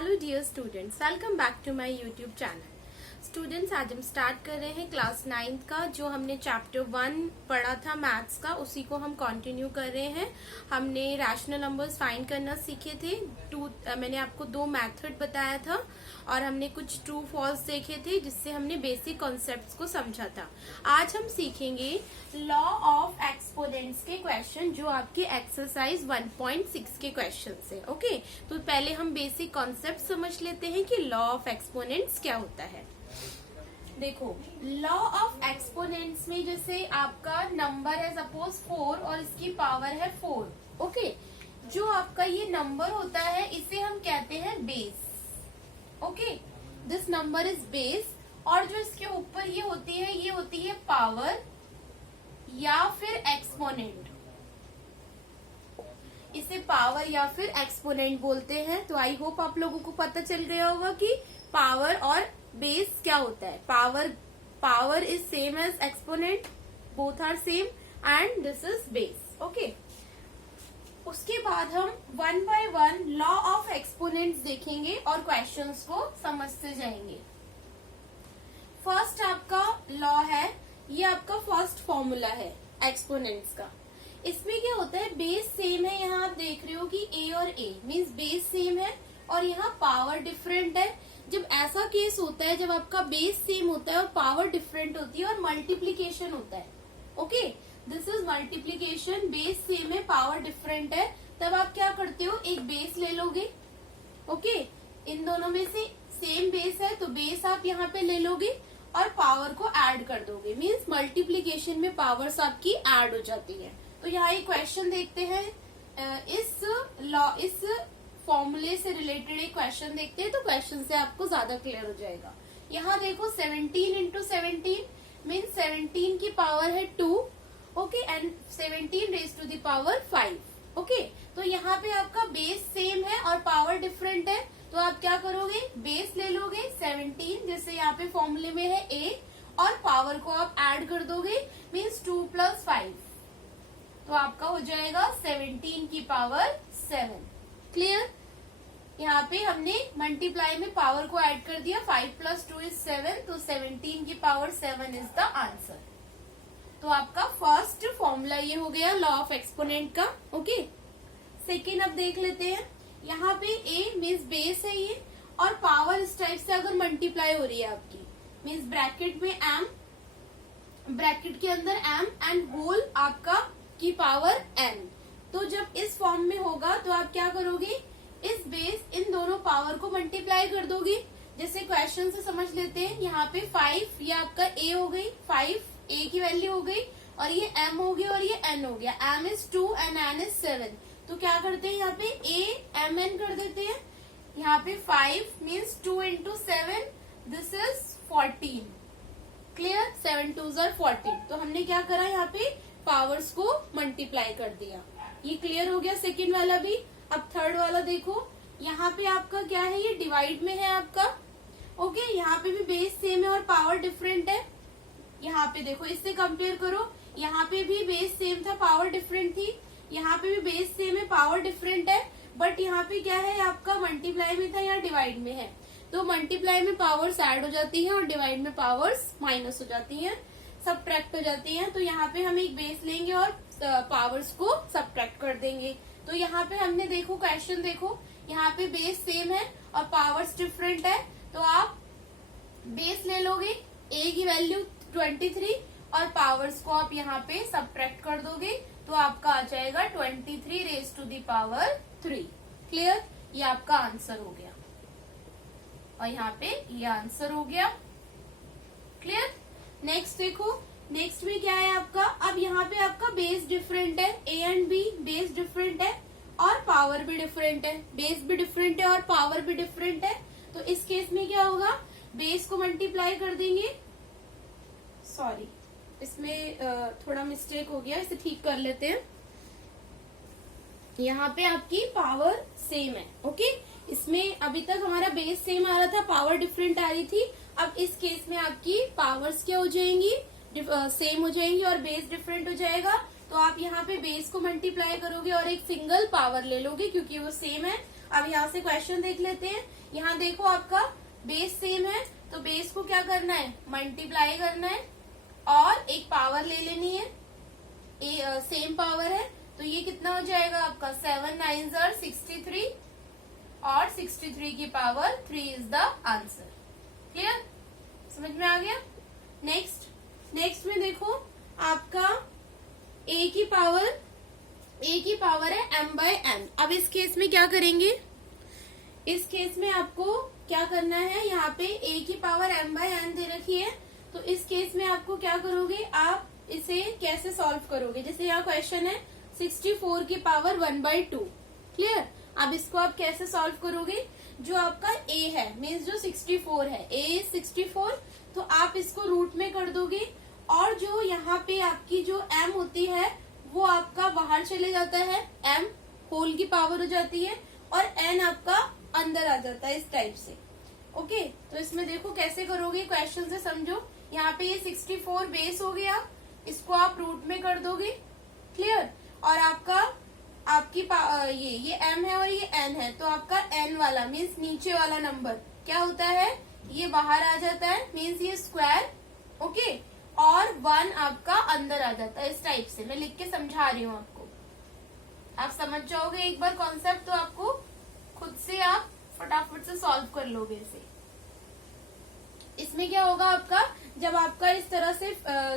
Hello dear students, welcome back to my YouTube channel. Students, आज हम start कर रहे हैं क्लास 9th का। जो हमने चैप्टर 1 पढ़ा था मैथ्स का, उसी को हम कंटिन्यू कर रहे हैं। हमने रैशनल नंबर्स फाइंड करना सीखे थे। मैंने आपको 2 मेथड बताया था और हमने कुछ ट्रू फॉल्स देखे थे, जिससे हमने बेसिक कॉन्सेप्ट्स को समझा था। आज हम सीखेंगे लॉ ऑफ एक्सपोनेंट्स के क्वेश्चन, जो आपके एक्सरसाइज 1.6 के क्वेश्चन है। ओके, तो पहले हम बेसिक कॉन्सेप्ट समझ लेते हैं कि लॉ ऑफ एक्सपोनेंट्स क्या होता है। देखो, लॉ ऑफ एक्सपोनेंट्स में जैसे आपका नंबर है सपोज 4 और इसकी पावर है 4। ओके, जो आपका ये नंबर होता है इसे हम कहते हैं base. Okay, this number is base. और जो इसके ऊपर ये होती है पावर या फिर एक्सपोनेंट। इसे पावर या फिर एक्सपोनेंट बोलते हैं। तो आई होप आप लोगों को पता चल गया होगा कि पावर और बेस क्या होता है। Power is same as exponent, both are same, and this is base. Okay, उसके बाद हम 1 बाय 1 लॉ ऑफ एक्सपोनेंट्स देखेंगे और क्वेश्चंस को समझते जाएंगे। फर्स्ट आपका लॉ है, ये आपका फर्स्ट फॉर्मूला है एक्सपोनेंट्स का। इसमें क्या होता है, बेस सेम है। यहाँ आप देख रहे हो कि ए और ए मीन्स बेस सेम है और यहाँ पावर डिफरेंट है। जब ऐसा केस होता है, जब आपका बेस सेम होता है और पावर डिफरेंट होती है और मल्टीप्लीकेशन होता है। Okay, this is multiplication. Base same है, पावर डिफरेंट है, तब आप क्या करते हो, एक बेस ले लोगे। ओके, इन दोनों में से सेम बेस है तो बेस आप यहाँ पे ले लोगे और पावर को ऐड कर दोगे। मीन्स मल्टीप्लीकेशन में पावर्स आपकी ऐड हो जाती है। तो यहाँ एक क्वेश्चन देखते हैं। इस फॉर्मूले से रिलेटेड एक क्वेश्चन देखते हैं, तो क्वेश्चन से आपको ज्यादा क्लियर हो जाएगा। यहाँ देखो 17 इंटू 17 मीन 17 की पावर है 2। Okay, and 17 raise to the power 5। Okay, तो यहाँ पे आपका बेस सेम है और पावर डिफरेंट है, तो आप क्या करोगे, बेस ले लोगे 17, जैसे यहाँ पे फॉर्मूले में है a, और पावर को आप ऐड कर दोगे, मीन्स 2 + 5, तो आपका हो जाएगा 17 की पावर 7। क्लियर? यहाँ पे हमने मल्टीप्लाई में पावर को ऐड कर दिया। 5 + 2 = 7, तो 17 की पावर 7 इज द आंसर। तो आपका फर्स्ट फॉर्मूला ये हो गया लॉ ऑफ एक्सपोनेंट का। ओके, सेकेंड अब देख लेते हैं। यहाँ पे a मीन्स बेस है ये, और पावर इस टाइप से अगर मल्टीप्लाई हो रही है आपकी, मीन्स ब्रैकेट में m, ब्रैकेट के अंदर m एंड होल आपका की पावर n। तो जब इस फॉर्म में होगा तो आप क्या करोगे, इस बेस इन दोनों पावर को मल्टीप्लाई कर दोगे। जैसे क्वेश्चन से समझ लेते हैं। यहाँ पे 5 ये आपका a हो गई, 5 a की वैल्यू हो गई, और ये m हो गया और ये n हो गया। m is 2 and n is 7। तो क्या करते हैं, यहाँ पे a m n कर देते हैं। यहाँ पे 5 means 2 × 7, this is 14। Clear? 7 2s are 14। तो हमने क्या करा, यहाँ पे पावर्स को मल्टीप्लाई कर दिया। ये क्लियर हो गया सेकेंड वाला भी। अब थर्ड वाला देखो, यहाँ पे आपका क्या है, ये डिवाइड में है आपका। ओके, यहाँ पे भी बेस सेम है और पावर डिफरेंट है। यहाँ पे देखो, इससे कंपेयर करो, यहाँ पे भी बेस सेम था, पावर डिफरेंट थी। यहाँ पे भी बेस सेम है, पावर डिफरेंट है, बट यहाँ पे क्या है, आपका मल्टीप्लाई में था, यहाँ डिवाइड में है। तो मल्टीप्लाई में पावर्स ऐड हो जाती है और डिवाइड में पावर्स माइनस हो जाती है, सबट्रैक्ट हो जाती है। तो यहाँ पे हम एक बेस लेंगे और पावर्स को सबट्रैक्ट कर देंगे। तो यहाँ पे हमने देखो, क्वेश्चन देखो, यहाँ पे बेस सेम है और पावर्स डिफरेंट है, तो आप बेस ले लोगे, a की वैल्यू 23 और पावर्स को आप यहाँ पे सबट्रैक्ट कर दोगे, तो आपका आ जाएगा 23 raise to the power 3। Clear? ये आपका आंसर हो गया, और यहाँ पे ये आंसर हो गया। क्लियर? नेक्स्ट देखो, नेक्स्ट में क्या है आपका, अब यहाँ पे आपका बेस डिफरेंट है, a and b base different है और पावर भी डिफरेंट है। बेस भी डिफरेंट है और पावर भी डिफरेंट है, तो इस केस में क्या होगा, बेस को मल्टीप्लाई कर देंगे। सॉरी, इसमें थोड़ा मिस्टेक हो गया, इसे ठीक कर लेते हैं। यहाँ पे आपकी पावर सेम है। ओके, इसमें अभी तक हमारा बेस सेम आ रहा था, पावर डिफरेंट आ रही थी। अब इस केस में आपकी पावर्स क्या हो जाएंगी, सेम हो जाएंगी और बेस डिफरेंट हो जाएगा। तो आप यहाँ पे बेस को मल्टीप्लाई करोगे और एक सिंगल पावर ले लोगे, क्योंकि वो सेम है, अब यहाँ से क्वेश्चन देख लेते हैं। यहाँ देखो आपका बेस सेम है, तो बेस को क्या करना है, मल्टीप्लाई करना है और एक पावर ले लेनी है, सेम पावर है, तो ये कितना हो जाएगा आपका 7 9 63 और 63 की power 3 is the answer. Clear, समझ में आ गया। नेक्स्ट में देखो आपका a की पावर है m/n। अब इस केस में क्या करेंगे, इस केस में आपको क्या करना है, यहाँ पे a की पावर m/n दे रखी है, तो इस केस में आपको क्या करोगे, आप इसे कैसे सॉल्व करोगे। जैसे यहाँ क्वेश्चन है 64 की पावर 1/2। क्लियर, अब इसको आप कैसे सॉल्व करोगे, जो आपका a है मीन्स जो 64 है, a इज 64, तो आप इसको रूट में कर दोगे और जो यहाँ पे आपकी जो m होती है वो आपका बाहर चले जाता है, m होल की पावर हो जाती है और n आपका अंदर आ जाता है इस टाइप से। ओके, तो इसमें देखो कैसे करोगे, क्वेश्चन से समझो। यहाँ पे ये 64 बेस हो गया, इसको आप रूट में कर दोगे। क्लियर, और आपकी ये m है और ये n है, तो आपका n वाला मीन्स नीचे वाला नंबर क्या होता है, ये बाहर आ जाता है, मीन्स ये स्क्वायर। ओके, और 1 आपका अंदर आ जाता है इस टाइप से। मैं लिख के समझा रही हूँ आपको, आप समझ जाओगे एक बार कॉन्सेप्ट, तो आपको खुद से आप फटाफट से सॉल्व कर लोगे इसे। इसमें क्या होगा आपका, जब आपका इस तरह से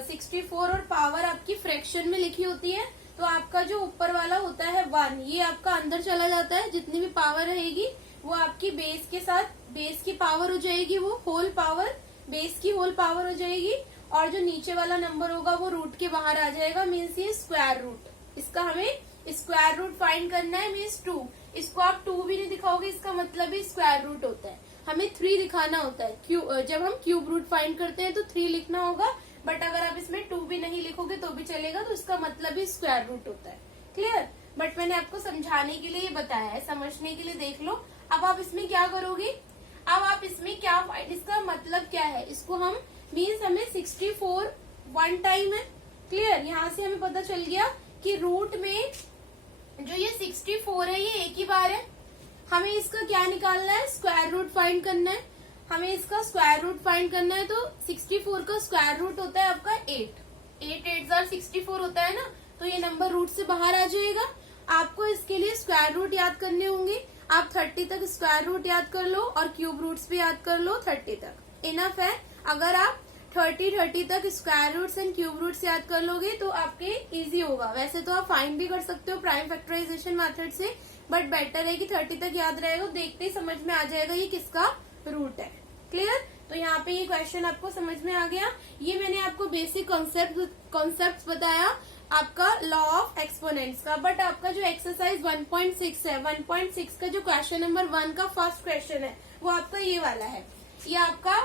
64 और पावर आपकी फ्रैक्शन में लिखी होती है, तो आपका जो ऊपर वाला होता है 1, ये आपका अंदर चला जाता है, जितनी भी पावर रहेगी वो आपकी बेस के साथ, बेस की पावर हो जाएगी, वो होल पावर, बेस की होल पावर हो जाएगी, और जो नीचे वाला नंबर होगा वो रूट के बाहर आ जाएगा, मीन्स ये स्क्वायर रूट। इसका हमें स्क्वायर रूट फाइंड करना है, मीन्स 2। इसको आप 2 भी नहीं दिखाओगे, इसका मतलब ही स्क्वायर रूट होता है। हमें 3 दिखाना होता है, जब हम क्यूब रूट फाइंड करते हैं तो 3 लिखना होगा, बट अगर आप इसमें 2 भी नहीं लिखोगे तो भी चलेगा, तो इसका मतलब ही स्क्वायर रूट होता है। क्लियर, बट मैंने आपको समझाने के लिए ये बताया है, समझने के लिए देख लो। अब आप इसमें क्या करोगे, अब आप इसमें क्या फाइंड, इसका मतलब क्या है, इसको हम मीन्स हमें 64 1 टाइम है। क्लियर, यहाँ से हमें पता चल गया कि रूट में जो ये 64 है ये एक ही बार है, हमें इसका क्या निकालना है, स्क्वायर रूट फाइंड करना है। हमें इसका स्क्वायर रूट फाइंड करना है, तो 64 का स्क्वायर रूट होता है आपका 8 8 64 होता है ना, तो ये नंबर रूट से बाहर आ जाएगा। आपको इसके लिए स्क्वायर रूट याद करने होंगे, आप 30 तक स्क्वायर रूट याद कर लो और क्यूब रूट्स भी याद कर लो 30 तक, इनफ है। अगर आप 30 तक square roots and cube roots याद कर लोगे तो आपके इजी होगा। वैसे तो आप फाइंड भी कर सकते हो प्राइम फैक्टराइजेशन मेथड से, बट बेटर है कि 30 तक याद रहेगा, देखते ही समझ में आ जाएगा ये किसका रूट है। क्लियर, तो यहाँ पे ये क्वेश्चन आपको समझ में आ गया। ये मैंने आपको बेसिक कॉन्सेप्ट बताया आपका लॉ ऑफ एक्सपोनेंट्स का, बट आपका जो एक्सरसाइज 1.6 है, 1.6 का जो क्वेश्चन नंबर 1 का फर्स्ट क्वेश्चन है वो आपका ये वाला है। ये आपका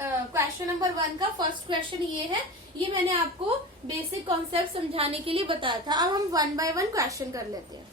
क्वेश्चन नंबर 1 का फर्स्ट क्वेश्चन ये है, ये मैंने आपको बेसिक कॉन्सेप्ट समझाने के लिए बताया था। अब हम 1 बाय 1 क्वेश्चन कर लेते हैं।